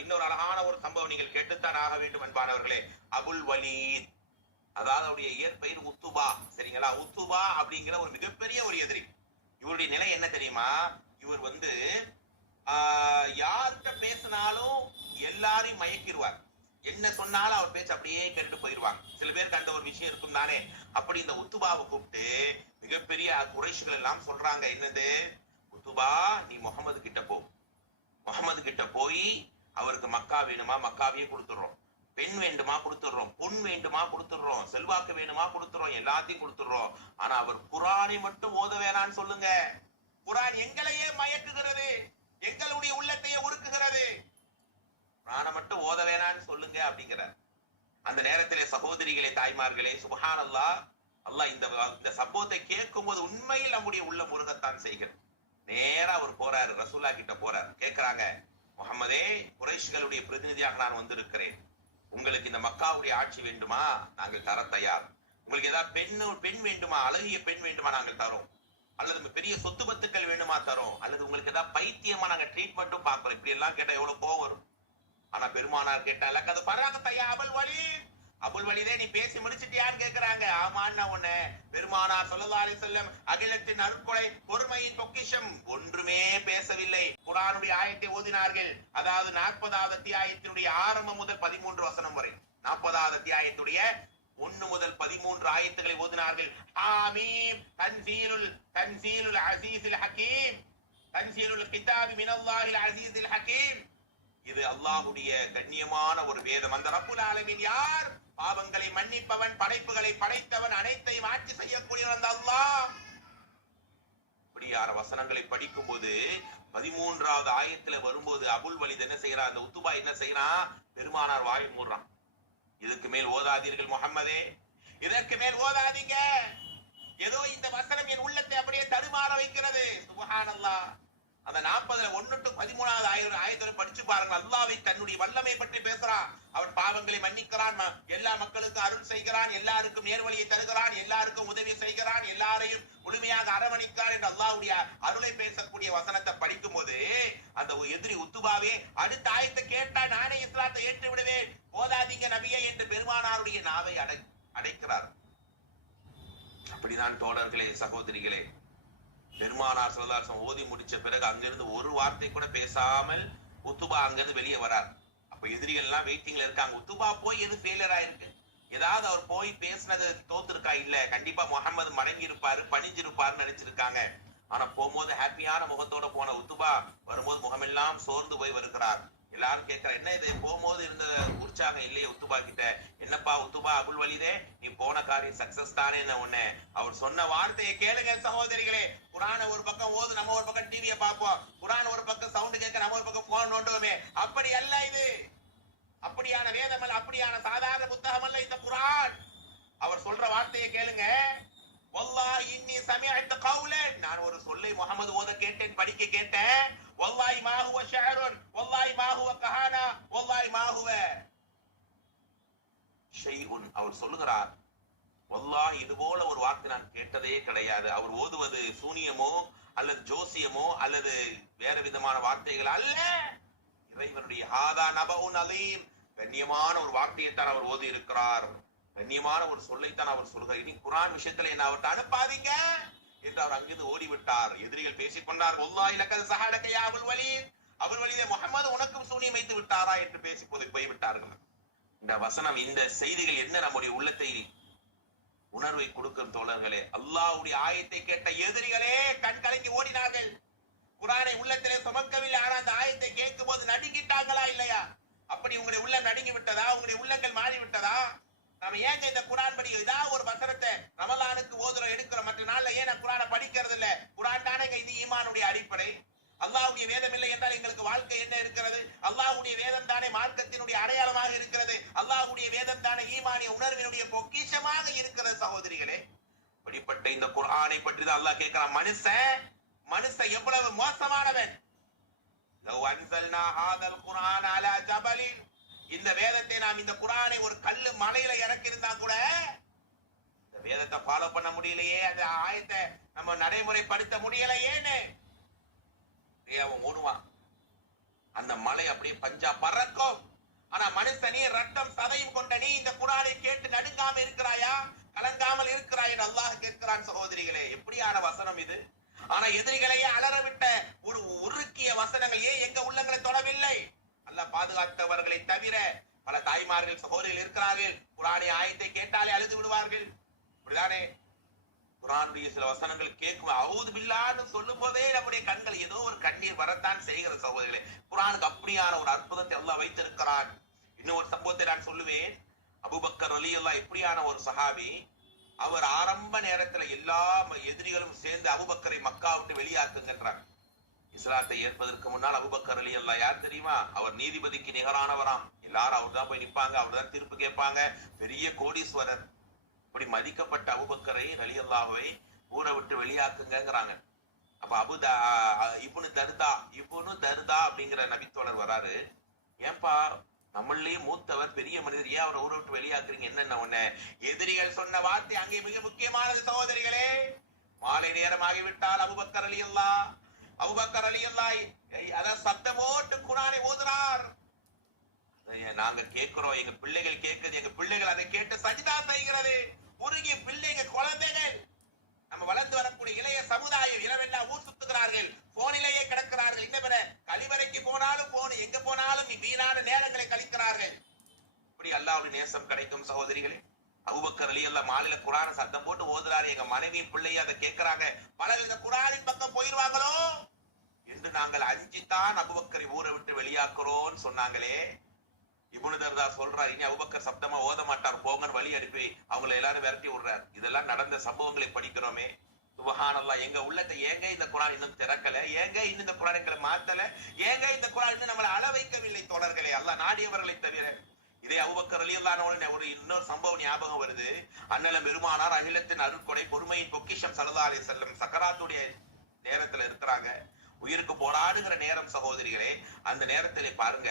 இன்னொரு அழகான ஒரு சம்பவம் நீங்கள் கேட்டுத்தான் ஆக வேண்டும் என்பானவர்களே. அபுல் வலீத், அதாவது அவருடைய இயற்பெயர் உத்துபா. சரிங்களா? உத்துபா அப்படிங்கிற ஒரு மிகப்பெரிய ஒரு எதிரி. இவருடைய நிலை என்ன தெரியுமா? இவர் யார்கிட்ட பேசினாலும் எல்லாரையும் மயக்கிடுவார். என்ன சொன்னாலும் அவர் பேச்சு அப்படியே கேட்டு போயிடுவாங்க. சில பேருக்கு அந்த ஒரு விஷயம் இருக்கும் தானே. அப்படி இந்த உத்துபாவை கூப்பிட்டு மிகப்பெரிய குறைஷிகள் எல்லாம் சொல்றாங்க, என்னது, உத்துபா நீ முகமது கிட்ட போ, முகமது கிட்ட போய் அவருக்கு மக்கா வேணுமா மக்காவையே கொடுத்துடுறோம், பெண் வேண்டுமா கொடுத்துடுறோம், பொன் வேண்டுமா கொடுத்துடுறோம், செல்வாக்கு வேணுமா கொடுத்துடுறோம், எல்லாத்தையும் கொடுத்துடுறோம். ஆனா அவர் குரானை மட்டும் ஓத வேணான்னு சொல்லுங்க. குரான் எங்களையே மயக்குகிறது, எங்களுடைய உள்ளத்தையே உருக்குகிறது, குரானை மட்டும் ஓத வேணான்னு சொல்லுங்க அப்படிங்கிறார். அந்த நேரத்திலே சகோதரிகளே, தாய்மார்களே, சுபஹான் அல்லாஹ், அல்லாஹ் இந்த சம்பவத்தை கேட்கும் போது உண்மையில் நம்முடைய உள்ள முருகத்தான் செய்கிறது. நேரா அவர் போறாரு, ரசூலா கிட்ட போறாரு. கேட்கிறாங்க, முகமதே, குறைஷ்களுடைய பிரதிநிதியாக நான் வந்திருக்கிறேன், உங்களுக்கு இந்த மக்காவுடைய ஆட்சி வேண்டுமா? நாங்கள் தர தயார். உங்களுக்கு ஏதாவது பெண் வேண்டுமா? அழகிய பெண் வேண்டுமா? நாங்கள் தரோம். அல்லது பெரிய சொத்து பத்துக்கள் வேணுமா? தரோம். அல்லது உங்களுக்கு ஏதாவது பைத்தியமா நாங்க ட்ரீட்மெண்ட்டும் பார்க்கிறோம். இப்படி எல்லாம் கேட்டா எவ்வளவு கோவம் வரும். ஆனா பெருமானார் கேட்டால அது பராக தையா அபுல் வலீத், அபுல் வலீதே நீ பேசி முடிச்சிட்டியான்னு கேட்கிறாங்க. ஆமான்னு உன்ன பெருமானார் ஸல்லல்லாஹு அலைஹி வஸல்லம் அகிலத்தின் அருட்கொடை பொறுமையின் பொக்கிஷம் ஒன்றுமே பேசவில்லை. குர்ஆனுடைய ஆயத்தை ஓதினார்கள். அதாவது 40வது அத்தியாயத்தினுடைய ஆரம்பம் முதல் 13 வசனம் வரை, 40வது அத்தியாயத்துடைய 1 முதல் 13 ஆயத்துக்களை ஓதினார்கள். ஆமீம் தன்சீலுல் அஸீஸில் ஹகீம், தன்சீலுல் கிதாபி மினல்லாஹில் அஸீஸில் ஹகீம். இது அல்லாஹ்வுடைய கண்ணியமான ஒரு வேதம். அந்த ரப்புல் ஆலமீன் யார்? பாவங்களை மன்னிப்பவன், படைப்புகளை படைத்தவன், அனைத்தையும் ஆட்சி செய்யக்கூடியவன் அந்த அல்லாஹ். இப்படியான வசனங்களை படிக்கும் போது 13வது ஆயத்துல வரும்போது அபுல் வலீத் என்ன செய்யறான், அந்த உத்துபா என்ன செய்யறான், பெருமானார் வாயை மூடுறான். இதுக்கு மேல் ஓதாதீர்கள் முஹம்மதே, இதற்கு மேல் ஓதாதீங்க. ஏதோ இந்த வசனம் என் உள்ளத்தை அப்படியே தடுமாற வைக்கிறது. சுப்ஹானல்லாஹ். அந்த 40ல 1 to 13வது ஆயத்தை படிச்சு பாருங்க. அல்லாஹ்வை தன்னுடைய வல்லமை பற்றி பேசுறான். அவன் பாவங்களை மன்னிக்கிறான், எல்லா மக்களுக்கும் அருள் செய்கிறான், எல்லாருக்கும் நேர்வழியை தருகிறான், எல்லாருக்கும் உதவி செய்கிறான், எல்லாரையும் முழுமையாக அரவணைக்கிறான் என்று அல்லாஹ்வுடைய அருளை பேசக்கூடிய வசனத்தை படிக்கும் போது அந்த எதிரி உத்துபாவே அடுத்த ஆயத்தை கேட்டா நானே இஸ்லாத்தை ஏற்று விடுவேன், போதாதீங்க நபியே என்று பெருமானாருடைய நாவை அடைக்கிறார். அப்படிதான் தோழர்களே, சகோதரிகளே, பெருமானார் ஸல்லல்லாஹு அலைஹி வஸல்லம் ஓதி முடிச்ச பிறகு அங்கிருந்து ஒரு வார்த்தை கூட பேசாமல் உத்துபா அங்கிருந்து வெளியே வரார். அப்ப எதிரிகள் எல்லாம் வெயிட்டிங்ல இருக்காங்க. உத்துபா போய் எது ஃபெயிலியர் ஆயிருக்கு, ஏதாவது அவர் போய் பேசினது தோத்துருக்கா? இல்ல, கண்டிப்பா முகமது மடங்கி இருப்பாரு, பணிஞ்சிருப்பாருன்னு நினைச்சிருக்காங்க. ஆனா போகும்போது ஹாப்பியான முகத்தோட போன உத்துபா வரும்போது முகமெல்லாம் சோர்ந்து போய் வருகிறார். எல்லாரும் கேட்கிற, என்ன இது போகும்போது இருந்த உற்சாகம் இல்லையே உத்துபா கிட்ட? என்னப்பா உத்துபா, அபுல் வலீதே, நீ போன காரியம் சக்சஸ் தானே உன்ன? அவர் சொன்ன வார்த்தையை கேளுங்க சகோதரிகளே. குர்ஆனை ஒரு பக்கம் ஓது, நம்ம ஒரு பக்கம் டிவியை பார்ப்போம். குர்ஆன் ஒரு பக்கம் சவுண்ட் கேட்க, நம்ம ஒரு பக்கம் போன் நோண்டுவோமே. அப்படி அல்ல இது. அப்படியான வேதம் அல்ல, அப்படியான சாதாரண புத்தகம் அல்ல இந்த குர்ஆன். அவர் சொல்ற வார்த்தையை கேளுங்க. வல்லாஹி இன்னி சமிஅத்து கௌலன், நான் ஒரு சொல்லை முஹம்மது ஓத கேட்டேன், படிக்க கேட்டேன். வல்லாஹி மா ஹுவ ஷஅருன், வல்லாஹி மா ஹுவ கஹானா, வல்லாஹி மா ஹுவ ஷைஉன். அவர் சொல்லுகிறார், வல்லாஹி இது போல ஒரு வார்த்தை நான் கேட்டதே கிடையாது. அவர் ஓதுவது சூனியமோ அல்லது ஜோசியமோ அல்லது வேற விதமான வார்த்தைகள் அல்ல. இறைவனுடைய ஹாதா நபஉன் அலீம், கண்ணியமான ஒரு வார்த்தையைத்தான் அவர் ஓதி இருக்கிறார், கண்ணியமான ஒரு சொல்லைத்தான் அவர் சொல்கிறார். இனி குர்ஆன் விஷயத்துல என்ன அவர்கிட்ட அனுப்பாதீங்க என்று அவர் அங்கிருந்து ஓடிவிட்டார். எதிரிகள் பேசிக் கொண்டார். வல்லாஹி லகத் ஸஹலக யா அபுல் வலீத், அபுல் வலீதே, முஹம்மது உனக்கும் சூனியம் வைத்து விட்டாரா என்று பேசி போய்விட்டார்கள். இந்த வசனம், இந்த செய்திகள் என்ன நம்முடைய உள்ளத்தை உணர்வை கொடுக்கும் தோழர்களே. அல்லாஹ்வுடைய ஆயத்தை கேட்ட எதிரிகளே கண் கலங்கி ஓடினார்கள். குர்ஆனை உள்ளத்திலே சுமக்கவில்லை, ஆனா அந்த ஆயத்தை கேட்கும் போது நடுங்கிட்டாங்களா இல்லையா? அப்படி உங்களுடைய உள்ளம் நடுங்கி விட்டதா? உங்களுடைய உள்ளங்கள் மாறி விட்டதா? நாம ஏங்க இந்த குர்ஆன் படி ஏதாவது ஒரு வசனத்தை ரமலானுக்கு ஓதுறோம், எடுக்கிறோம், மற்ற நாள்ல ஏன் குர்ஆனை படிக்கிறது இல்ல? குர்ஆன் தானே இது ஈமானுடைய அடிப்படை. அல்லாஹ்வுடைய வேதம் இல்லை என்றால் எங்களுக்கு வாழ்க்கை என்ன இருக்கிறது? அல்லாஹ்வுடைய வேதம் தானே மார்க்கத்தினுடைய அடையாளமாக இருக்கிறது. அல்லாஹ்வுடைய வேதம் தானே ஈமானிய உணர்வினுடைய பொக்கிஷமாக இருக்கிறது. சகோதரிகளே, இப்படிப்பட்ட இந்த குர்ஆனை பற்றி தான் அல்லாஹ் கேட்கிறான். மனுஷன் எவ்வளவு மோசமானவன். லவ் அன்ஸல்னா ஹாதல் குர்ஆன் அலா ஜபலின், இந்த வேதத்தை நாம், இந்த குர்ஆனை ஒரு கல்லு மலையில இறக்கி இருந்தா கூட இந்த வேதத்தை ஃபாலோ பண்ண முடியலையே, அந்த ஆயத்தை நம்ம நடைமுறைப்படுத்த முடியலையேன்னு அவன் ஓடுவான். அந்த மலை அப்படியே பஞ்சா பறக்கும். ஆனா மனுஷனே ரத்தம் சதையும் கொண்ட நீ இந்த குர்ஆனை கேட்டு நடுங்காம இருக்கிறாயா, கலங்காமல் இருக்கிறாய் என்று அல்லாஹ் கேட்கிறான். சகோதரிகளே, எப்படியான வசனம் இது! ஆனா எதிரிகளையே அலறவிட்ட ஒரு உருக்கிய வசனங்கள் ஏன் எங்க உள்ளங்களை தொடவில்லை? அல்லாஹ் பாதுகாத்தவர்களை தவிர பல தாய்மார்கள் சகோதரிகள் இருக்கிறார்கள், குர்ஆனை ஆயத்தை கேட்டாலே அழுது விடுவார்கள். அப்படிதானே? குர்ஆனுடைய சில வசனங்கள் கேட்கும் அவுது பில்லான்னு சொல்லும் போதே நம்முடைய கண்கள் ஏதோ ஒரு கண்ணீர் வரத்தான் செய்கிற சகோதரிகளே. குர்ஆனுக்கு அப்படியான ஒரு அற்புதத்தை அல்லாஹ் வைத்திருக்கிறான். இன்னும் ஒரு சம்பவத்தை நான் சொல்லுவேன். அபூபக்கர் ரலியல்லாஹு எப்படியான ஒரு சஹாபி. அவர் ஆரம்ப நேரத்துல எல்லா எதிரிகளும் சேர்ந்து அபூபக்கரை மக்கா விட்டு வெளியாக்குங்கன்றார். இஸ்லாத்தை ஏற்பதற்கு முன்னால் அபூபக்கர் ரலியல்லாஹு யார் தெரியுமா? அவர் நீதிபதிக்கு நிகரானவராம். எல்லாரும் அவர் தான் போய் நிற்பாங்க, அவர் தான் தீர்ப்பு கேட்பாங்க. பெரிய கோடீஸ்வரர். இப்படி மதிக்கப்பட்ட அபூபக்கரை ரலியல்லாஹுவை ஊரை விட்டு வெளியாக்குங்கிறாங்க. அப்ப இப்னு தர்தா அப்படிங்கிற நபித்தோழர் வராரு. ஏன்பா, நம்மளையே மூத்தவர் பெரிய மனிதர், ஏன் அவரை ஊரை விட்டு வெளியாக்குறீங்க? என்னென்ன ஒண்ணு? எதிரிகள் சொன்ன வார்த்தை அங்கே மிக முக்கியமானது சகோதரிகளே. மாலை நேரம் ஆகிவிட்டால் அபூபக்கர் ரலியல்லாஹு அத சத்தம் போட்டு குர்ஆனை ஓதுறார். நாங்க கேட்கிறோம், எங்க பிள்ளைகள் கேட்குது, எங்க பிள்ளைகள் அதை கேட்டு சஜிதா செய்கிறது. உருகிய பிள்ளைகள், குழந்தைகள், நம்ம வளர்ந்து வரக்கூடிய இளைய சமுதாயம் இரவெல்லாம் ஊர் சுத்துகிறார்கள், போனிலேயே கிடக்கிறார்கள். இன்ன கழிவறைக்கு போனாலும் போன், எங்க போனாலும் வீணான நேரங்களை கழிக்கிறார்கள். இப்படி அல்லாஹ்வுடைய நேசம் கிடைக்கும் சகோதரிகளே. அபூபக்கர் ரலியல்லாஹு மாலையில குர்ஆனை சத்தம் போட்டு ஓதுறாரு. எங்க மனைவியும் பிள்ளையும் அதை கேட்கிறாங்க. பலர் இந்த குர்ஆனின் பக்கம் போயிருவாங்களோ என்று நாங்கள் அஞ்சித்தான் அபூபக்கரை ஊரை விட்டு வெளியாக்குறோம்னு சொன்னாங்களே. இப்னு தர்தா சொல்றார், இனி அபூபக்கர் சப்தமா ஓத மாட்டார், போங்கன்னு வழி அனுப்பி அவங்களை எல்லாரும் விரட்டி விடுறார். இதெல்லாம் நடந்த சம்பவங்களை படிக்கிறோமே. சுப்ஹானல்லாஹ். எங்க உள்ளத்தை ஏங்க இந்த குர்ஆன் இன்னும் திறக்கல? ஏங்க இன்னும் இந்த குர்ஆன் எங்களை மாத்தல? ஏங்க இந்த குர்ஆன் இன்னும் நம்மளை அள வைக்கவில்லை? தோழர்களே, அல்லாஹ் நாடியவர்களை தவிர. இதே அபூபக்கர் ரலியல்லாஹு ஒரு இன்னொரு சம்பவம் ஞாபகம் வருது. அண்ணலம் பெருமானார் அகிலத்தின் அருட்கொடை பொறுமையின் பொக்கிஷம் ஸல்லல்லாஹு அலைஹி வஸல்லம் சக்கராத்துடைய நேரத்துல இருக்கிறாங்க, உயிருக்கு போராடுகிற நேரம் சகோதரிகளே. அந்த நேரத்திலே பாருங்க,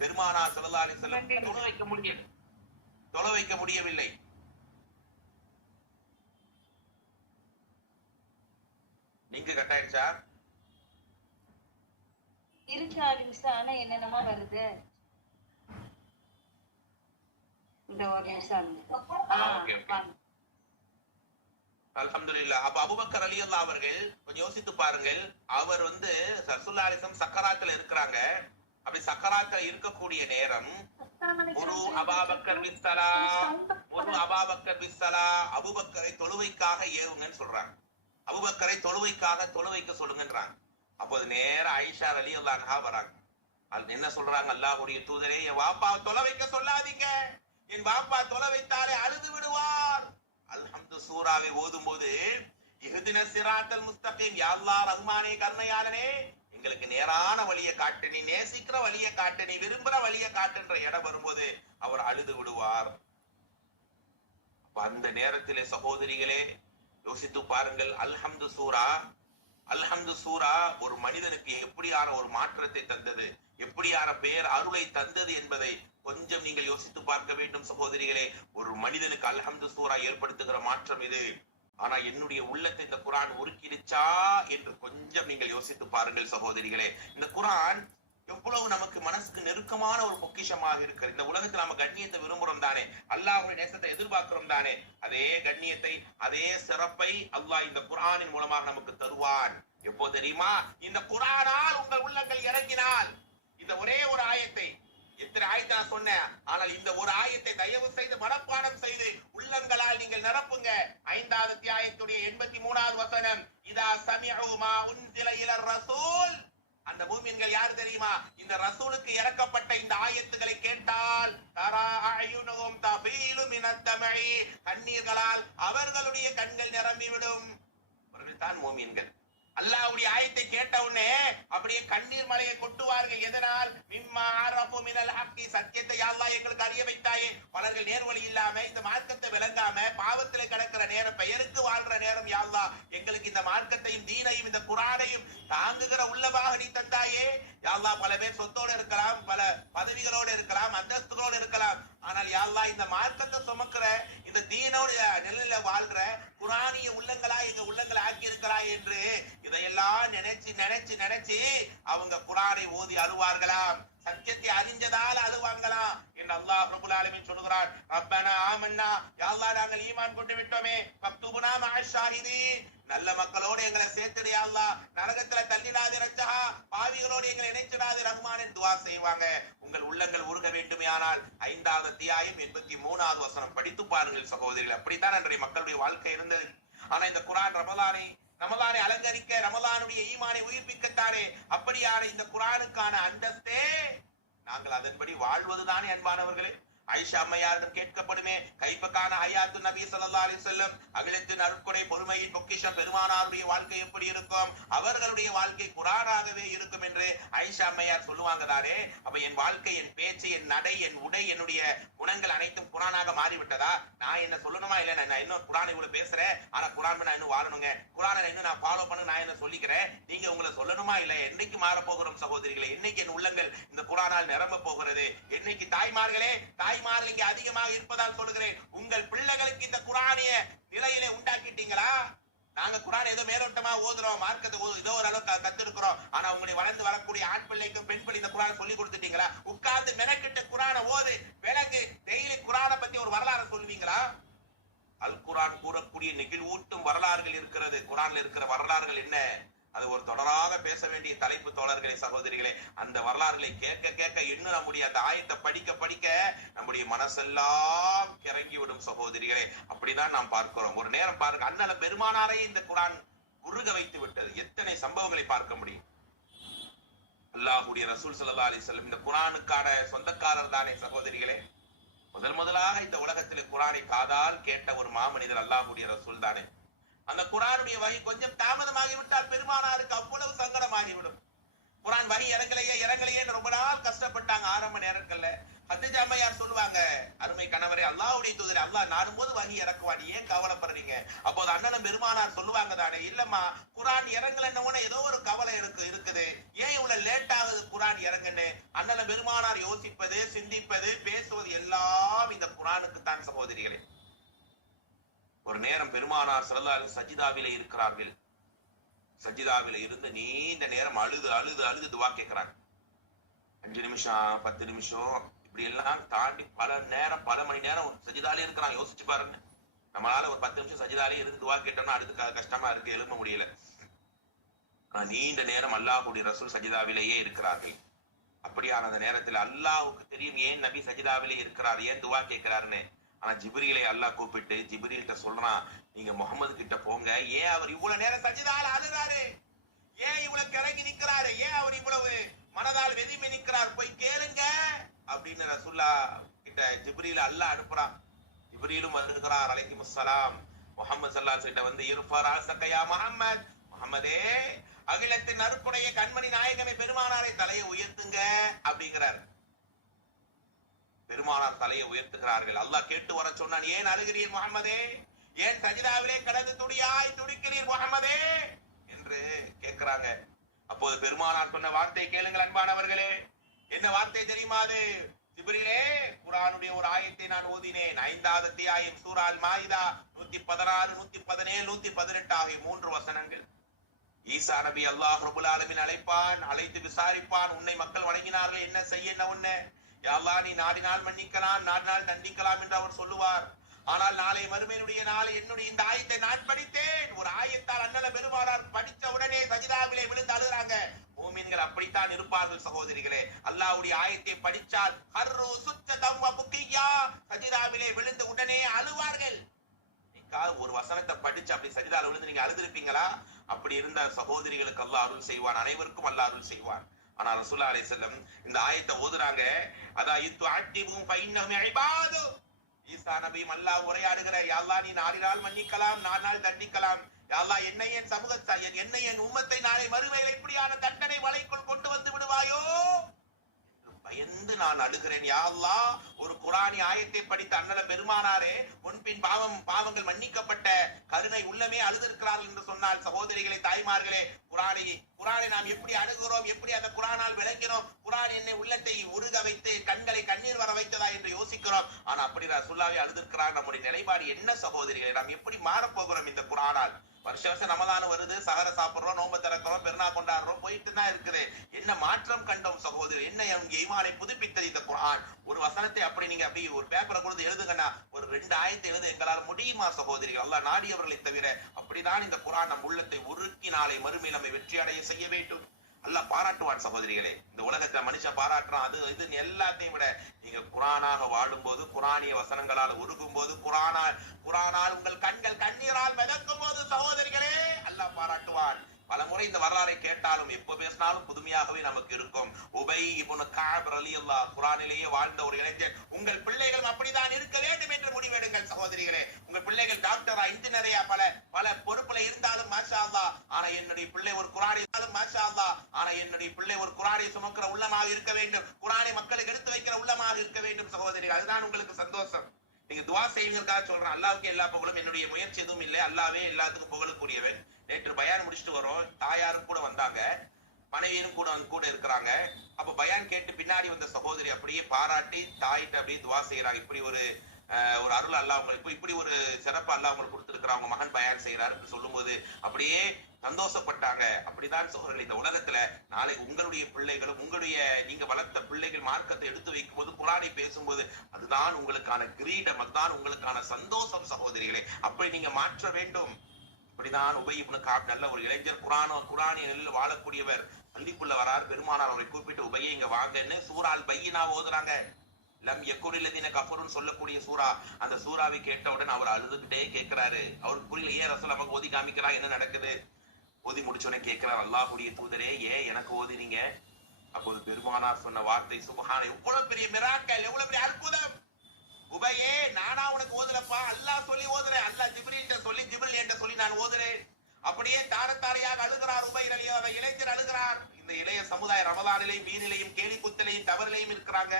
பெருமானார் ஸல்லல்லாஹு அலைஹி வஸல்லம் தொழ வைக்க முடியவில்லை. நீங்க கட் ஆயிடுச்சா? இருக்கு ஆனா என்னென்னமா வருது. இந்த ஒரு நிமிஷம். அல்ஹம்துலில்லாஹ். அப்ப அபூபக்கர் ரலியல்லாஹு அவர்கள் கொஞ்சம் யோசித்து பாருங்கள். அவர் ரசூலுல்லாஹி அலைஹி வஸல்லம் சக்கராத்துல இருக்கிறாங்க. அப்படி சக்கராத்துல இருக்கக்கூடிய நேரம் அபூபக்கரை தொழுவைக்காக ஏவுங்கன்னு சொல்றாங்க. அபூபக்கரை தொழுவைக்க சொல்லுங்கன்றாங்க. அப்போது நேர ஆயிஷா ரலியல்லாஹு அன்ஹா வராங்க. அது என்ன சொல்றாங்க? அல்லாஹ்வுடைய தூதரே, என் வாப்பா தொலை வைக்க சொல்லாதீங்க, என் வாப்பா தொலை வைத்தாலே அழுது விடுவார். அல்ஹம்து சூராவை ஓதும் போது இஹ்தின ஸிராத்தல் முஸ்தகீம், யா அல்லாஹ் ரஹ்மானே கருணையாளனே, எங்களுக்கு நேரான வழியை காட்டு, நீ நேசிக்கிற வழியை காட்டு, நீ விரும்புற வழியை காட்டுன்ற இடம் வரும்போது அவர் அழுது விடுவார். அந்த நேரத்திலே சகோதரிகளே யோசித்து பாருங்கள். அல்ஹம்து சூரா ஒரு மனிதனுக்கு எப்படியான ஒரு மாற்றத்தை தந்தது, எப்படியான பெயர் அருளை தந்தது என்பதை கொஞ்சம் நீங்கள் யோசித்து பார்க்க வேண்டும் சகோதரிகளே. ஒரு மனிதனுக்கு அல்ஹம்து சூரா ஏற்படுத்துகிற மாற்றம் இது. ஆனா என்னுடைய உள்ளத்தை இந்த குர்ஆன் உருக்கிடுச்சா என்று கொஞ்சம் நீங்கள் யோசித்து பாருங்கள் சகோதரிகளே. இந்த குர்ஆன் எவ்வளவு நமக்கு மனசுக்கு நெருக்கமான ஒரு பொக்கிஷமாக இருக்கு. இந்த உலகத்தில் நம்ம கண்ணியத்தை விரும்புறோம் தானே, அல்லாஹ்வுடைய நேசத்தை எதிர்பார்க்கிறோம் தானே, அதே கண்ணியத்தை அதே சிறப்பை அல்லாஹ் இந்த குர்ஆனின் மூலமாக நமக்கு தருவான். எப்போ தெரியுமா? இந்த குர்ஆனால் உங்கள் உள்ளங்கள் இறங்கினால். இந்த ஒரே ஒரு ஆயத்தை, எத்தனை ஆயத்தை நான் சொன்னேன், ஆனால் இந்த ஒரு ஆயத்தை தயவு செய்து மனப்பாடம் செய்து உள்ளங்களால் நீங்கள் நிரப்புங்க. 5வது அத்தியாயத்துடைய 83வது வசனம், இதா சமிஉ மா உன்சில இலர் ரசூல். அந்த மூமின்கள் யார் தெரியுமா? இந்த ரசூலுக்கு இறக்கப்பட்ட இந்த ஆயத்துக்களை கேட்டால் தரா அயுனுஹும் தஃபீலு மினத் தமஇ, கண்ணீர்களால் அவர்களுடைய கண்கள் நிரம்பிவிடும். அவர்கள் தான் மூமின்கள். அல்லாஹ்வுடைய ஆயத்தை கேட்ட உடனே அப்படியே கண்ணீர் மலையை கொட்டுவார்கள். எதனால்? மிம்மா மா அரஃபு மினல் ஹக்கி, சத்தியத்தை யா அல்லாஹ் எங்களுக்கு அறிய வைத்தாயே. பலர்கள் நேர்வழி இல்லாம இந்த மார்க்கத்தை விளங்காம பாவத்திலே கிடக்கிற நேரம், பெயருக்கு வாழ்ற நேரம் யா அல்லாஹ் எங்களுக்கு இந்த மார்க்கத்தையும் தீனையும் இந்த குர்ஆனையும் தாங்குகிற உள்ளமாக நீ தந்தாயே. யா அல்லாஹ் பல பேர் சொத்தோடு இருக்கலாம், பல பதவிகளோடு இருக்கலாம், அந்தஸ்துகளோடு இருக்கலாம். ஆனால் யா அல்லாஹ் இந்த மார்க்கத்தை சுமக்கிற, இந்த தீனோடு நிலையில வாழ்ற குர்ஆனிய உள்ளங்களா எங்க உள்ளங்களை ஆக்கி இருக்கிறாய் என்று இதையெல்லாம் நினைச்சு நினைச்சு நினைச்சு அவங்க குர்ஆனை ஓதி அழுவார்களாம். சத்தியத்தை அறிஞ்சதால் அழுவாங்களாம் என்று அல்லாஹ் ரப்பல் ஆலமீன் சொல்கிறான். ரப்பனா ஆமன்னா, யா அல்லாஹ் நாங்கள் ஈமான் கொண்டு விட்டோமே, ஃபக்துபுனா மஅஷ் ஷாஹிதீன், நல்ல மக்களோடு எங்களை சேர்த்துடு யா அல்லாஹ், நரகத்துல தள்ளிடாதே ரஜஹா, பாவிகளோடு எங்களை இணைச்சிடாதே ரஹ்மான் என்று துஆ செய்வாங்க. உங்கள் உள்ளங்கள் உருக வேண்டுமேயானால் 5வது அத்தியாயம் 83வது வசனம் படித்து பாருங்கள் சகோதரிகள். அப்படித்தான் அன்றைய மக்களுடைய வாழ்க்கை இருந்தது. ஆனா இந்த குர்ஆன் ரமலானை அலங்கரிக்க, ரமலானுடைய ஈமானை உயிர்ப்பிக்கத்தானே. அப்படியான இந்த குர்ஆனுக்கான அந்தஸ்தே நாங்கள் அதன்படி வாழ்வதுதானே அன்பானவர்களே. ஆயிஷா அம்மையாரிடம் கேட்கப்படுமே, கைப்பக்கான ஹயாத்து நபி ஸல்லல்லாஹு அலைஹி வஸல்லம், அகிலத்தின் அருட்கொடை பொறுமையின் பொக்கிஷம் பெருமானாருடைய வாழ்க்கை எப்படி இருக்கும், அவர்களுடைய வாழ்க்கை குர்ஆனாகவே இருக்கும் என்று ஆயிஷா அம்மையார் சொல்லுவாங்க தானே. அப்ப என் வாழ்க்கை, என் பேச்சு, என் நடை, என் உடை, என்னுடைய குணங்கள் அனைத்தும் குர்ஆனாக மாறிவிட்டதா? நான் என்ன சொல்லணுமா? இல்ல நான் இன்னும் குர்ஆனை இவ்வளவு பேசுறேன், ஆனா குர்ஆன் நான் இன்னும் வாழணுங்க, குர்ஆனை இன்னும் நான் ஃபாலோ பண்ண நான் என்ன சொல்லிக்கிறேன், நீங்க உங்களை சொல்லணுமா? இல்ல என்னைக்கு மாற போகிறோம் சகோதரிகளே? என்னைக்கு என் உள்ளங்கள் இந்த குர்ஆனால் நிரம்ப போகிறது? என்னைக்கு தாய்மார்களே, தாய்மார்கள் இங்கே அதிகமாக இருப்பதால் சொல்லுகிறேன், உங்கள் பிள்ளைகளுக்கு இந்த குர்ஆனிய நிலையிலே உண்டாக்கிட்டீங்களா? நாங்க குர்ஆன் ஏதோ மேலோட்டமா ஓதுறோம், மார்க்கத்தை ஏதோ ஒரு அளவு கத்திருக்கிறோம், ஆனா உங்களுடைய வளர்ந்து வரக்கூடிய ஆண் பிள்ளைக்கும் பெண் பிள்ளை இந்த குர்ஆனை சொல்லி கொடுத்துட்டீங்களா? உட்கார்ந்து மெனக்கிட்ட குர்ஆனை ஓது, விளங்கு, டெய்லி குர்ஆனை பத்தி ஒரு வரலாறு சொல்லுவீங்களா? அல் குர்ஆன் கூறக்கூடிய நெகிழ்வூட்டும் வரலாறுகள் இருக்கிறது. குர்ஆன்ல இருக்கிற வரலாறுகள் என்ன? அது ஒரு தொடராக பேச வேண்டிய தலைப்பு தோழர்களே, சகோதரிகளே. அந்த வரலாறுகளை கேட்க கேட்க இன்னும் நம்முடைய அந்த ஆயத்தை படிக்க படிக்க நம்முடைய மனசெல்லாம் கிறங்கி விடும் சகோதரிகளே. அப்படிதான் நாம் பார்க்கிறோம். ஒரு நேரம் பாருங்க, அண்ணல பெருமானாரை இந்த குர்ஆன் உருக வைத்து விட்டது. எத்தனை சம்பவங்களை பார்க்க முடியும். அல்லாஹ்வுடைய ரசூல் ஸல்லல்லாஹு அலைஹி வஸல்லம் இந்த குர்ஆனுக்கான சொந்தக்காரர் தானே சகோதரிகளே. முதலாக இந்த உலகத்திலே குர்ஆனை காதால் கேட்ட ஒரு மாமனிதர் அல்லாஹ்வுடைய ரசூல் தானே. அந்த குர்ஆனுடைய வஹி கொஞ்சம் தாமதமாகிவிட்டால் பெருமானாருக்கு அவ்வளவு சங்கடமாகிவிடும். குர்ஆன் வஹி இறங்கலையே ரொம்ப நாள் கஷ்டப்பட்டாங்க ஆரம்ப நேரங்கள்ல. ஹதீஜா அம்மையார் சொல்லுவாங்க, அருமை கணவரே, அல்லாஹ்வுடைய தூதரே, அல்லாஹ் நாடும் போது வஹி இறக்குவான், ஏன் கவலைப்படுறீங்க? அப்போது அண்ணனும் பெருமானார் சொல்லுவாங்க தானே, இல்லம்மா குர்ஆன் இறங்கலன்னு ஏதோ ஒரு கவலை இருக்குது, ஏன் இவ்வளவு லேட் ஆகுது குர்ஆன் இறங்குன்னு? அண்ணனும் பெருமானார் யோசிப்பது, சிந்திப்பது, பேசுவது எல்லாம் இந்த குர்ஆனுக்கு தான் சகோதரிகளே. ஒரு நேரம் பெருமானார் ஸல்லல்லாஹு அலைஹி வஸல்லம் சஜிதாவிலே இருக்கிறார்கள். சஜிதாவில இருந்து நீண்ட நேரம் அழுது அழுது அழுது துவா கேட்கிறாங்க. 5 நிமிஷம் 10 நிமிஷம் இப்படி எல்லாம் தாண்டி பல நேரம், பல மணி நேரம் சஜிதாலே இருக்கிறாங்க. யோசிச்சு பாருங்க, நம்மளால ஒரு 10 நிமிஷம் சஜிதாலே இருந்து துவா கேட்டோம்னா அடுத்து கஷ்டமா இருக்கு, எழும்ப முடியல. ஆனா நீண்ட நேரம் அல்லாஹ்வுடைய ரசூல் சஜிதாவிலேயே இருக்கிறார்கள். அப்படியான அந்த நேரத்தில் அல்லாஹ்வுக்கு தெரியும் ஏன் நபி சஜிதாவிலே இருக்கிறார், ஏன் துவா கேட்கிறாருன்னு. ஆனா ஜிப்ரீலை அல்லாஹ் கூப்பிட்டு ஜிப்ரீல்கிட்ட சொல்றான், நீங்க முகமது கிட்ட போங்க, ஏன் அவர் இவ்வளவு நேரம் சஜிதால அழுறாரு, ஏன் இவ்வளவு கிறங்கி நிக்கிறாரு, ஏன் அவர் இவ்வளவு மனதால் வெதுமி நிக்கிறார், போய் கேளுங்க அப்படின்னு ரசூல்லா கிட்ட ஜிப்ரீல் அல்லாஹ் அனுப்புறான். ஜிப்ரீலும் வருகிறார் அலைஹிமுஸ்ஸலாம். முஹம்மது ஸல்லல்லாஹு அலைஹி வஸல்லம் வந்து இர்ஃபா ரஅஸக யா முஹம்மத், முஹம்மதே அகிலத்தின் அருட்கொடைய கண்மணி நாயகமே பெருமானாரை தலையை உயர்த்துங்க அப்படிங்கிறார். பெருமானார் தலையை உயர்த்துகிறார்கள். அல்லாஹ் கேட்டு வர சொன்னான், ஏன் அழுகிறீர் முஹம்மதே, ஏன் சஜிதாவிலே கடந்து துடிக்கிறீர் முஹம்மதே என்று கேட்கிறாங்க. அப்போது பெருமானார் சொன்ன வார்த்தை கேளுங்கள் அன்பானவர்களே. என்ன வார்த்தை தெரியுமா? அது ஜிப்ரீலே, குர்ஆனுடைய ஒரு ஆயத்தை நான் ஓதினேன். 5வது அத்தியாயம் சூரா அல் மாயிதா 116, 117, 118 ஆகிய 3 வசனங்கள். ஈசா நபி அல்லாஹ் ரப்பல் ஆலமீன் அழைப்பான், அழைத்து விசாரிப்பான், உன்னை மக்கள் வணங்கினார்கள், என்ன செய்ய, என்ன உன்னை, யா அல்லாஹ் நீ நாடினால் மன்னிக்கலாம், நாடினால் தண்டிக்கலாம் என்று அவர் சொல்லுவார். ஆனால் நாளை மறுமையினுடைய நாளை என்னுடைய இந்த ஆயத்தை நான் படித்தேன். ஒரு ஆயத்தால் அண்ணல பெருமானார் படித்த உடனே சஜிதாவிலே விழுந்து அழுகிறாங்க. மூமின்கள் அப்படித்தான் இருப்பார்கள் சகோதரிகளே. அல்லாஹ்வுடைய ஆயத்தை படித்தால் ஹர்ரு சுஜ்ஜதம் வ புக்கியா, சஜிதாவிலே விழுந்து உடனே அழுவார்கள். ஒரு வசனத்தை படிச்சு அப்படி சஜிதால விழுந்து நீங்க அழுதிருப்பீங்களா? அப்படி இருந்த சகோதரிகளுக்கு அல்லாஹ் அருள் செய்வான், அனைவருக்கும் அல்லாஹ் அருள் செய்வான். ஆனா ரசூலுல்லாஹி அலைஹி வஸல்லம் இந்த ஆயத்தை ஓதுறாங்க. அதா யுஅத்திபும் ஃபைன்னஹும் இபாது. ஈசா நபி அல்லாஹ் உரையாடுகிற, யா அல்லாஹ் நீ நாடினால் மன்னிக்கலாம், நாடினால் தண்டிக்கலாம், யா அல்லாஹ் என்னை என் சமூகத்தை, என்னை என் உம்மத்தை நாளை மறுமையில் இப்படியான தண்டனை வலைக்குள் கொண்டு வந்து விடுவாயோ என்று அழுது நான் அழுகிறேன். யா அல்லாஹ், ஒரு குர்ஆனி ஆயத்தை படித்த அண்ணல பெருமானாரே முன்பின் பாவங்கள் மன்னிக்கப்பட்ட கருணை உள்ளமே அழுதிருக்கிறார்கள் என்று சொன்னால், சகோதரிகளே, தாய்மார்களே, குர்ஆனை நாம் எப்படி அணுகிறோம், எப்படி அந்த குர்ஆனால் விளங்கினோம், குர்ஆன் என்னை உள்ளத்தை உருக வைத்து கண்களை கண்ணீர் வர வைத்ததா என்று யோசிக்கிறோம். ஆனா அப்படி ரசூலுல்லாஹி அழுதிருக்கிறார். நம்முடைய நிலைப்பாடு என்ன சகோதரிகளே? நாம் எப்படி மாறப் போகிறோம் இந்த குர்ஆனால்? வருஷம் ரமலான் வருது, சஹர சாப்பிடுறோம், நோன்பு திறக்கிறோம், பெருநா கொண்டாடுறோம், போயிட்டு தான் இருக்குது. என்ன மாற்றம் கண்டோம் சகோதரி? என்ன ஈமானை புதுப்பித்தது இந்த குர்ஆன்? ஒரு வசனத்தை அப்படி நீங்க அப்படி ஒரு பேப்பரை கொடுத்து எழுதுங்கண்ணா, ஒரு 2 ஆயத்தை எழுத எங்களால் முடியுமா சகோதரிகள்? அல்லாஹ் நாடியவர்களை தவிர. அப்படிதான் இந்த குர்ஆன் நம் உள்ளத்தை உருக்கி நாளை மறுமை நம்மை வெற்றி அடைய செய்ய வேண்டும். அல்லாஹ் பாராட்டுவான் சகோதரிகளே. இந்த உலகத்தை மனுஷன் பாராட்டுறான், அது இது எல்லாத்தையும் விட நீங்க குர்ஆனாக வாழும் போது, குர்ஆனிய வசனங்களால் உருகும் போது, குர்ஆனால் உங்கள் கண்கள் கண்ணீரால் மிதக்கும் போது சகோதரிகளே அல்லாஹ் பாராட்டுவான். பலமுறை இந்த வரலாறை கேட்டாலும் எப்ப பேசினாலும் புதுமையாகவே நமக்கு இருக்கும். உபை இப்னு கஅப் ரலியல்லாஹு குர்ஆனிலேயே வாழ்ந்த ஒரு இளைஞர். உங்கள் பிள்ளைகள் அப்படிதான் இருக்க வேண்டும் என்று முடிவெடுங்கள் சகோதரிகளே. உங்கள் பிள்ளைகள் டாக்டரா, இன்ஜினியரா, பல பொறுப்புல இருந்தாலும் மாஷா அல்லாஹ், ஆனா என்னுடைய பிள்ளை ஒரு குர்ஆனை இருந்தாலும் மாஷா அல்லாஹ், ஆனா என்னுடைய பிள்ளை ஒரு குர்ஆனை சுமக்கிற உள்ளமாக இருக்க வேண்டும், குர்ஆனை மக்களுக்கு எடுத்து வைக்கிற உள்ளமாக இருக்க வேண்டும் சகோதரிகள். அதுதான் உங்களுக்கு சந்தோஷம். நீங்க துவா செய்வீங்களுக்காக சொல்றேன். அல்லாஹ்வுக்கு எல்லா புகழும், என்னுடைய முயற்சி எதுவும் இல்லை, அல்லாஹ்வே எல்லாத்துக்கும் புகழக்கூடியவன். நேற்று பயான் முடிச்சுட்டு வரோம், தாயாரும் கூட வந்தாங்க, மனைவியும் கூட இருக்கிறாங்க. அப்ப பயான் கேட்டு பின்னாடி வந்த சகோதரி அப்படியே பாராட்டி தாயிட்ட அப்படியே துவா செய்யறாங்க. இப்படி ஒரு அருள் அல்லாஹ் உங்களுக்கு, இப்படி ஒரு சிறப்பு அல்லாஹ் உங்களுக்கு கொடுத்திருக்கிறாங்க, அவங்க மகன் பயான் செய்யறாரு சொல்லும் போது அப்படியே சந்தோஷப்பட்டாங்க. அப்படிதான் சகோதரர்கள், இந்த உலகத்துல நாளை உங்களுடைய பிள்ளைகளும் நீங்க வளர்த்த பிள்ளைகள் மார்க்கத்தை எடுத்து வைக்கும் போது, குர்ஆனை பேசும்போது, அதுதான் உங்களுக்கான கிரீடம், அதுதான் உங்களுக்கான சந்தோஷம் சகோதரிகளே. அப்படி நீங்க மாற்ற வேண்டும். அப்படிதான் உபை இப்னு கஅப் நல்ல ஒரு இளைஞர், குர்ஆனிய நிலையில் வாழக்கூடியவர். பள்ளிக்குள்ள வரார், பெருமானார் அவரை கூப்பிட்டு உபையை இங்க வாங்கன்னு சூரால் பையினா ஓதுறாங்க. லம் யக்குனில்லதீன கஃபருன்னு சொல்லக்கூடிய சூரா. அந்த சூறாவை கேட்டவுடன் அவர் அழுதுகிட்டே கேட்கிறாரு. அவருக்கு புரியல, ஏன் ரசூல் நமக்கு ஓதி காமிக்கிறா, என்ன நடக்குது? ஓதி முடிச்சோடனே கேட்கிறார், அல்லாஹ்வுடைய தூதரே, ஏன் எனக்கு ஓதினீங்க? அப்போது பெருமானார் சொன்ன வார்த்தை, சுப்ஹான, எவ்வளவு பெரிய மிராக்கல், எவ்வளவு பெரிய அற்புதம். உபையே, நானா உனக்கு ஓதுலப்பா, அல்லாஹ் சொல்லி ஓதுறேன், அல்லாஹ் ஜிப்ரீல்ட்ட சொல்லி, ஜிப்ரீல் என்கிட்ட சொல்லி நான் ஓதுறேன். அப்படியே தாரத்தாரையாக அழுகிறார் உபை ரலியல்லாஹு, இளைஞர் அழுகிறார். இந்த இளைய சமுதாய ரமலானிலையும் வீணிலையும் கேலி குத்தலையும் தவறிலையும் இருக்கிறாங்க.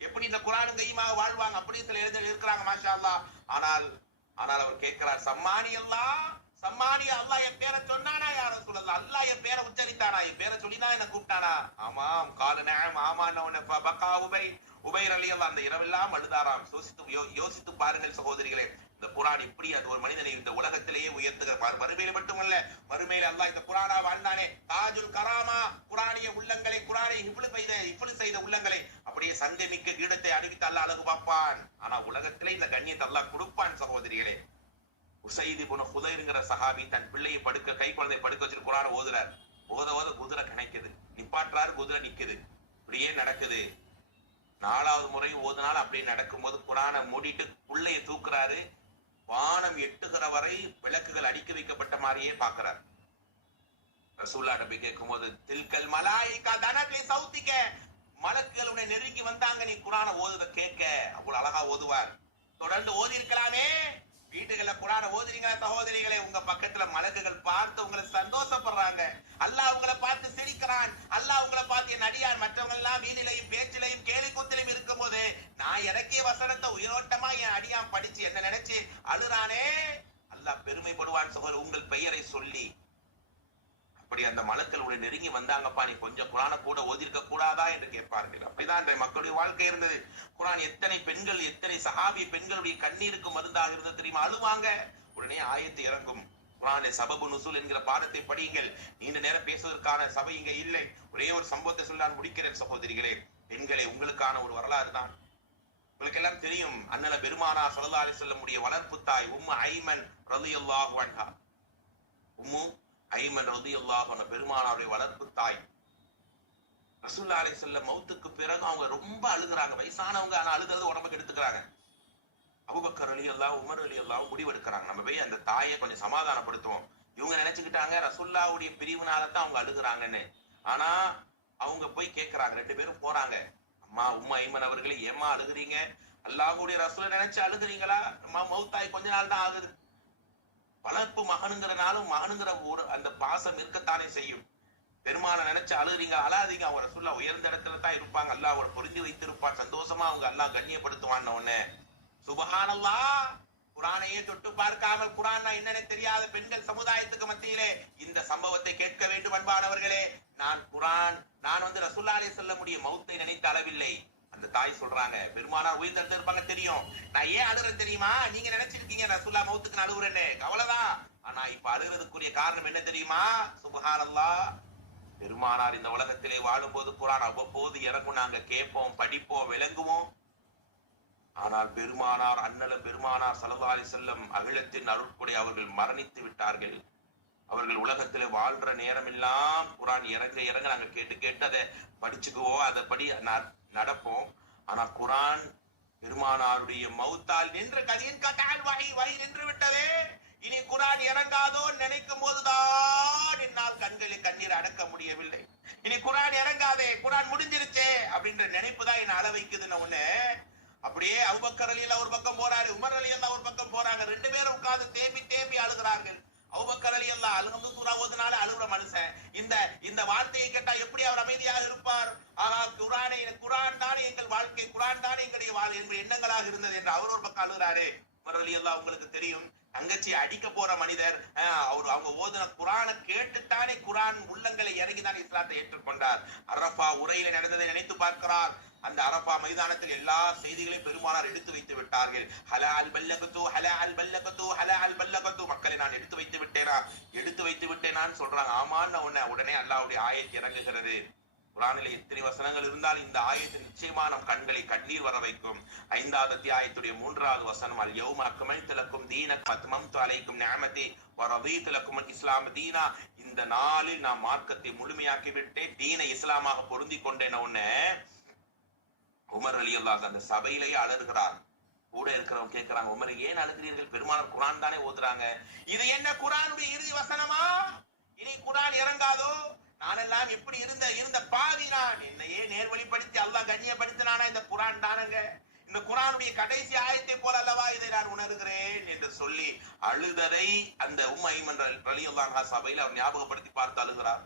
எப்படி இந்த குர்ஆனும் கையுமாக வாழ்வாங்க? அப்படி சில இளைஞர்கள் இருக்கிறாங்க மாஷா அல்லாஹ். ஆனால் அவர் கேட்கிறார், சம்மானி அல்லாஹ் என் பேரை சொன்னானா யா ரசூலல்லாஹ்? அல்லாஹ் என் பேரை உச்சரித்தானா? என் பேரை சொல்லிதான் என்ன கூப்பிட்டானா? ஆமாம். கால நஅம், ஆமான்னு பகா உபை ரலியல்லாஹு அந்த இரவெல்லாம் அழுதாராம். யோசித்து பாருங்கள் சகோதரிகளே, இந்த குர்ஆன் இப்படி அது ஒரு மனிதனை இந்த உலகத்திலேயே உயர்த்துகிற, மறுமையில மட்டுமல்ல, மறுமையில அல்லாஹ் இந்த குர்ஆனா வாழ்ந்தானே, தாஜுல் கராமா, குர்ஆனிய உள்ளங்களை, குர்ஆனை இஃப்லு செய்த உள்ளங்களை அப்படியே சங்கமிக்க கீடத்தை அறிவித்து அல்லாஹ் அழகு பார்ப்பான். ஆனா உலகத்திலே இந்த கண்ணியத்தை அல்லாஹ் கொடுப்பான் சகோதரிகளே. உசைத் இப்னு ஹுதைர்ங்கிற சஹாபி தன் பிள்ளையை கை குழந்தை படுக்க வச்சுட்டு குர்ஆனை ஓதுறார். ஓத குதிரை கணைக்குது, நிப்பாட்டுறாரு, குதிரை நிக்குது, இப்படியே நடக்குது. 4வது முறை ஓதுனாலும் அப்படியே நடக்கும்போது குர்ஆனை மூடிட்டு புள்ளைய தூக்குறாரு. வானம் எட்டுகிற வரை விளக்குகள் அடுக்கி வைக்கப்பட்ட மாதிரியே பாக்குறார். ரசூலுல்லாஹ் போய் கேட்கும் போது, தில்கல் மலாயிகா தனத் லி சௌதிக, மலக்குகள் உன்னை நெருங்கி வந்தாங்க நீ குர்ஆனை ஓதுத கேட்க. அவ்வளவு அழகா ஓதுவார். தொடர்ந்து ஓதி இருக்கலாமே. வீட்டுகள்ல குர்ஆனை ஓதுறீங்களா சகோதரிகளே? உங்க பக்கத்துல மலக்குகள் பார்த்து உங்களை சந்தோஷப்படுறாங்க. அல்லாஹ் உங்களை பார்த்து சிரிக்கிறான். அல்லாஹ் உங்களை பார்த்து என் அடியார் மற்றவங்க எல்லாம் வீணிலையும் பேச்சிலையும் கேலி கூத்திலையும் இருக்கும் போது, நான் இறக்கிய வசனத்தை உயிரோட்டமா என் அடியான் படிச்சு என்ன நினைச்சு அழுறானே, அல்லாஹ் பெருமைப்படுவான் சகோதரர் உங்கள் பெயரை சொல்லி. அப்படி அந்த மலக்களுடைய நெருங்கி வந்தாங்கப்பா, நீ கொஞ்சம் குர்ஆனை கூட ஓதிருக்க கூடாதா என்று கேட்பார்கள். அப்படிதான் மக்களுடைய வாழ்க்கை இருந்தது. குர்ஆன் எத்தனை பெண்கள், எத்தனை சஹாபி பெண்களுடைய கண்ணீருக்கு மருந்தாக இருந்தது தெரியுமா? அழுவாங்க. உடனே ஆயத்து இறங்கும். குர்ஆனை சபபு நுசூல் என்கிற பாடத்தை படியுங்கள். நீண்ட நேரம் பேசுவதற்கான சபை இங்க இல்லை. ஒரே ஒரு சம்பவத்தை சொல்லி நான் முடிக்கிறேன் சகோதரிகளே. பெண்களே, உங்களுக்கான ஒரு வரலாறு தான். உங்களுக்கு எல்லாம் தெரியும், அண்ணல பெருமானார் ஸல்லல்லாஹு அலைஹி வஸல்லம் வளர்ப்பு தாய் உம்மு ஐமன் ரலியல்லாஹு அன்ஹா. உம்மு ஐமன் ரலியல்லாஹு அன்ஹா பெருமானாருடைய வளர்ப்பு தாய். ரசூலுல்லாஹி அலைஹி வஸல்லம் மௌத்துக்கு பிறகு அவங்க ரொம்ப அழுகுறாங்க. வயசானவங்க, ஆனா அழுகிறது உடம்புக்கு எடுத்துக்கிறாங்க. அபூபக்கர் ரலியல்லாஹு, உமர் ரலியல்லாஹு முடிவெடுக்கிறாங்க, நம்ம போய் அந்த தாயை கொஞ்சம் சமாதானப்படுத்துவோம். இவங்க நினைச்சுக்கிட்டாங்க ரசூலுல்லாஹ்வுடைய பிரிவினாலதான் அவங்க அழுகுறாங்கன்னு. ஆனா அவங்க போய் கேட்கிறாங்க, 2 பேரும் போறாங்க. அம்மா உம்மு ஐமன் அவர்களே, ஏமா அழுகுறீங்க? அல்லாஹ்வுடைய ரசூலை நினைச்சு அழுகுறீங்களா? அம்மா மௌத்தாய் கொஞ்ச நாள் தான் ஆகுது. வளர்ப்பு மகனுங்கிறனாலும் மகனுங்கிற ஒரு அந்த பாசம் இருக்கத்தானே செய்யும். பெருமான நினைச்சு அழுறீங்க, அழாதீங்க. அவங்க ரசூலுல்லாஹ் உயர்ந்த இடத்துல தான் இருப்பாங்க. அல்லாஹ் அவரை புரிஞ்சு வைத்திருப்பான். சந்தோஷமா அவங்க அல்லாஹ் கண்ணியப்படுத்துவான்னு உடனே சுபஹானல்லாஹ். குரானையே தொட்டு பார்க்காமல் குரான் என்னன்னு தெரியாத பெண்கள் சமுதாயத்துக்கு மத்தியிலே இந்த சம்பவத்தை கேட்க வேண்டும். அன்பானவர்களே, நான் வந்து ரசூலுல்லாஹி அலைஹி வஸல்லமுடைய மௌத்தை நினைத்து அளவில்லை. அந்த தாய் சொல்றாங்க, பெருமானார் உயிர்த்தெழுந்து இருப்பாங்க தெரியும், நான் ஏன் அழுறேன் தெரியுமா? நீங்க நினைச்சிருக்கீங்க ரசூலுல்லாஹ் மௌத்துக்கு நான் அழுகுறேன்னு, அவ்வளவுதான். ஆனா இப்ப அழுகிறதுக்குரிய காரணம் என்ன தெரியுமா? சுப்ஹானல்லாஹ். பெருமானார் இந்த உலகத்திலே வாழும்போது குரான் அவ்வப்போது இறங்கும், நாங்க கேட்போம், படிப்போம், விளங்குவோம். ஆனால் பெருமானார் அண்ணலும் பெருமானார் ஸல்லல்லாஹு அலைஹி வஸல்லம் அகிலத்தின் அருட்கொடை அவர்கள் மரணித்து விட்டார்கள். அவர்கள் உலகத்திலே வாழ்ற நேரமெல்லாம் குரான் இறங்க இறங்க நாங்க கேட்டு கேட்டு அதை படிச்சுக்குவோம், அதை படி நடப்போம். ஆனா குரான் பெருமானாருடைய மௌத்தால் நின்று கதியின் காட்டால் வகை நின்று விட்டதே. இனி குரான் இறங்காதோ நினைக்கும் போதுதான் என்னால் கண்களில் கண்ணீர் அடக்க முடியவில்லை. இனி குரான் இறங்காதே, குரான் முடிஞ்சிருச்சே அப்படின்ற நினைப்பு தான் என்ன அள வைக்குதுன்னு ஒண்ணு. அப்படியே அபூபக்கர் ரலியல்லாஹு ஒரு பக்கம் போறாரு, உமர் ரலியல்லாஹு ஒரு பக்கம் போறாங்க. ரெண்டு பேரும் உட்கார்ந்து தேம்பி தேம்பி அழுகிறார்கள். அபூபக்கர் ரலியல்லாஹு அழுது சூரா ஓதுனால அழுகுற மனுஷன் இந்த வார்த்தையை கேட்டா எப்படி அவர் அமைதியாக இருப்பார்? ஆனா குரான் தானே எங்கள் வாழ்க்கை, குரான் தானே எங்களுடைய எண்ணங்களாக இருந்தது என்று அவர் ஒரு பக்கம் அழுகிறாரு. உமர் ரலியல்லாஹு உங்களுக்கு தெரியும், தங்கச்சி அடிக்க போற மனிதர், அவங்க ஓதுன குரானை கேட்டுத்தானே குரான் உள்ளங்களை இறங்கிதான் இஸ்லாத்தை ஏற்றுக்கொண்டார். அரஃபா உரையில நடந்ததை நினைத்து பார்க்கிறார். அந்த அரஃபா மைதானத்தில் எல்லா செய்திகளையும் பெருமானார் எடுத்து வைத்து விட்டார்கள். ஹலால் பல்லகத்து, ஹலால் பல்லகத்து, ஹலால் பல்லகத்து. மக்களை நான் எடுத்து வைத்து விட்டேனான்னு சொல்றாங்க. ஆமான்னு உடனே அல்லாஹ்வுடைய ஆயத் இறங்குகிறது. குரானிலே எத்தனை வசனங்கள் இருந்தால் இந்த ஆயத்து நிச்சயமா நம் கண்களை கண்ணீர் வர வைக்கும். 5வது அத்தியாயத்துடைய 3வது வசனம், அல் யௌம அக்மல்து லக்கும் தீனக்கும் வஅத்மம்து அலைக்கும் நிஅமதி வரதீது லக்கும் அல் இஸ்லாம் தீனா. இந்த நாளில் நான் மார்க்கத்தை முழுமையாக்கி விட்டேன், தீனை இஸ்லாமாக பொருந்தி கொண்டேன். உடனே உமர் ரலியல்லாஹு அந்த சபையிலேயே அலறுகிறார். கூட இருக்கிறவங்க கேட்கிறாங்க, உமர் ஏன் அழுகிறீர்கள்? பெருமானார் குரான் தானே ஓதுறாங்க. இது என்ன குரானுடைய இறுதி வசனமா? இனி குரான் இறங்காதோ? நானெல்லாம் எப்படி இருந்த பாவி, நான் என்னையே நேர்வழிப்படுத்தி அல்லாஹ் கண்ணியப்படுத்தினானா இந்த குரான் தானங்க. இந்த குரானுடைய கடைசி ஆயத்தை போல அல்லவா இதை நான் உணர்கிறேன் என்று சொல்லி அழுதரை அந்த ஐமன் ரலியல்லாஹு அன்ஹா சபையில அவர் ஞாபகப்படுத்தி பார்த்து அழுகிறார்.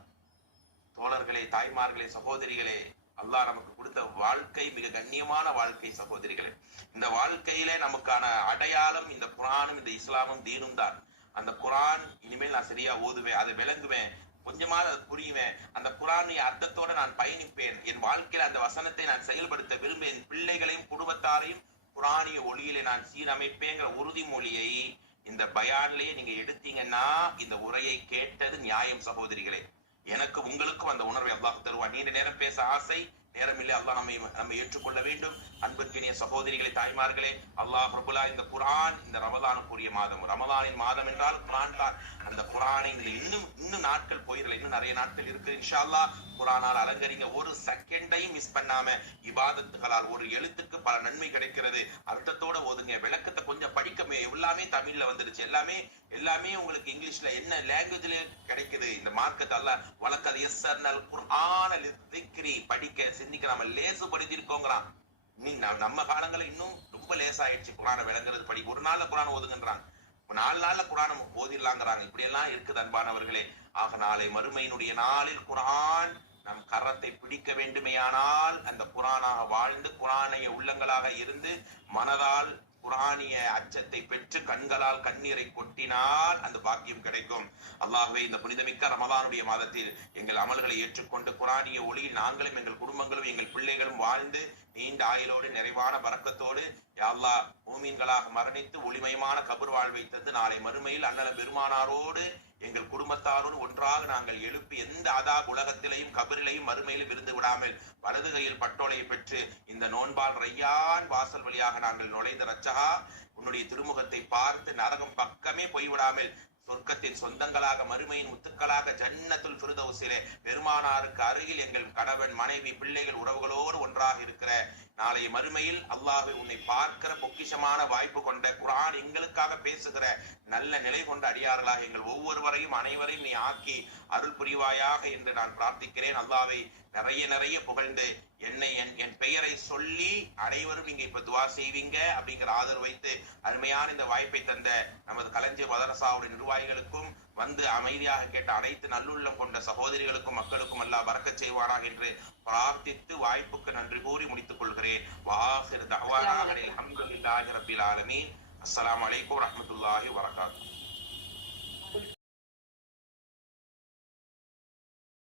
தோழர்களே, தாய்மார்களே, சகோதரிகளே, அல்லாஹ் நமக்கு கொடுத்த வாழ்க்கை மிக கண்ணியமான வாழ்க்கை சகோதரிகளே. இந்த வாழ்க்கையில நமக்கான அடையாளம் இந்த குரானும் இந்த இஸ்லாமும் தீனும் தான். அந்த குரான் இனிமேல் நான் சரியா ஓதுவேன், அதை விளங்குவேன், கொஞ்சமாவது அது புரியுவேன். அந்த குரானுடைய அர்த்தத்தோட நான் பயணிப்பேன். என் வாழ்க்கையில அந்த வசனத்தை நான் செயல்படுத்த விரும்புவேன். என் பிள்ளைகளையும் குடும்பத்தாரையும் குரானிய ஒளியிலே நான் சீரமைப்பேங்கிற உறுதிமொழியை இந்த பயான்லயே நீங்க எடுத்தீங்கன்னா இந்த உரையை கேட்டது நியாயம் சகோதரிகளே. எனக்கு உங்களுக்கும் அந்த உணர்வை அல்லாஹ் தருவான். நீண்ட நேரம் பேச ஆசை, நேரம் இல்லை. அல்லாஹ் நம்மை ஏற்றுக்கொள்ள வேண்டும். அன்புக்கினிய சகோதரிகளே, தாய்மார்களே, அல்லாஹ் ரபுல்லா இந்த குரான் இந்த ரமலானுக்குரிய மாதம், ரமலானின் மாதம் என்றால் குரான் தான். அந்த குரானை இன்னும் நாட்கள் போயிடல, இன்னும் நிறைய நாட்கள் இருக்கு. இன்ஷா அல்லாஹ் குரானால் அலங்கரிங்க. ஒரு செகண்டையும் மிஸ் பண்ணாம இபாதத்துகளால் ஒரு எழுத்துக்கு பல நன்மை கிடைக்கிறது. அர்த்தத்தோட ஓதுங்க, விளக்கத்தை கொஞ்சம் படிக்கமே. எல்லாமே தமிழ்ல வந்துருச்சு, எல்லாமே உங்களுக்கு இங்கிலீஷ்ல என்ன லாங்குவேஜ்ல கிடைக்குது. இந்த மார்க்கத்தை அல்லாஹ் வழக்கது யஸ்ஸர்னல் குர்ஆன லிஸ்ஸிக்ரி, படிக்க சிந்திக்க நாம லேசுபடுத்திருக்கோங்கிறான். நம்ம காலங்களில் இன்னும் ரொம்ப லேசாயிடுச்சு குரானை விளங்குறது. படி ஒரு நாள்ல குரான் ஓதுங்கன்றாங்க, 4 நாள்ல குரான் ஓதிடலாங்கிறாங்க. இப்படி எல்லாம் இருக்குது அன்பானவர்களே. ஆக நாளை மறுமையினுடைய நாளில் குரான் நம் கரத்தை பிடிக்க வேண்டுமையானால் அந்த குரானாக வாழ்ந்து குரானைய உள்ளங்களாக இருந்து மனதால் குரானிய அச்சத்தை பெற்று கண்களால் கண்ணீரை கொட்டினால் அந்த பாக்கியம் கிடைக்கும். அல்லாஹ்வே, இந்த புனிதமிக்க ரமலானுடைய மாதத்தில் எங்கள் அமல்களை ஏற்றுக்கொண்டு குரானிய ஒளியில் நாங்களும் எங்கள் குடும்பங்களும் எங்கள் பிள்ளைகளும் வாழ்ந்து நீண்ட ஆயுளோடு நிறைவான பரக்கத்தோடு யா அல்லாஹ் மூமீன்களாக மரணித்து ஒளிமயமான கபர் வாழ்வை தந்து நாளை மறுமையில் அண்ணலம் பெருமானாரோடு எங்கள் குடும்பத்தாரோடு ஒன்றாக நாங்கள் எழுப்பி எந்த அதாப் உலகத்திலையும் கபரிலையும் மறுமையிலும் இருந்து விடாமல் வலது கையில் பட்டோலையை பெற்று இந்த நோன்பால் ரையான் வாசல் வழியாக நாங்கள் நுழைந்த ரச்சகா உன்னுடைய திருமுகத்தை பார்த்து நரகம் பக்கமே போய்விடாமல் சொர்க்கத்தின் சொந்தங்களாக மறுமையின் முத்துக்களாக ஜன்னத்துல் ஃபிர்தௌஸிலே பெருமானாருக்கு அருகில் எங்கள் கணவன் மனைவி பிள்ளைகள் உறவுகளோடு ஒன்றாக இருக்கிற நாளைய மறுமையில் அல்லாஹ்வை உன்னை பார்க்கிற பொக்கிஷமான வாய்ப்பு கொண்ட குர்ஆன் எங்களுக்காக பேசுகிற நல்ல நிலை கொண்ட அடியார்களாக எங்கள் ஒவ்வொருவரையும் அனைவரையும் நீ ஆக்கி அருள் புரிவாயாக என்று நான் பிரார்த்திக்கிறேன். அல்லாஹ்வை நிறைய நிறைய புகழ்ந்து என்னை என் பெயரை சொல்லி அனைவரும் நீங்க இப்ப துவா செய்வீங்க அப்படிங்கிற ஆதரவு வைத்து அருமையான இந்த வாய்ப்பை தந்த நமது களஞ்சிய மதரசாவுடைய நிர்வாகிகளுக்கும் வந்து அமைதியாக கேட்ட அனைத்து நல்லுள்ளம் கொண்ட சகோதரிகளுக்கும் மக்களுக்கும் அல்லாஹ் பரக்கத் செய்வானாக என்று பிரார்த்தித்து வாய்ப்புக்கு நன்றி கூறி முடித்துக் கொள்கிறேன். வாஹிர் தஅவானா அல்ஹம்துலில்லாஹி ரப்பில் ஆலமீன். அஸ்ஸலாமு அலைக்கும் வரஹ்மத்துல்லாஹி வபரகாத்துஹு.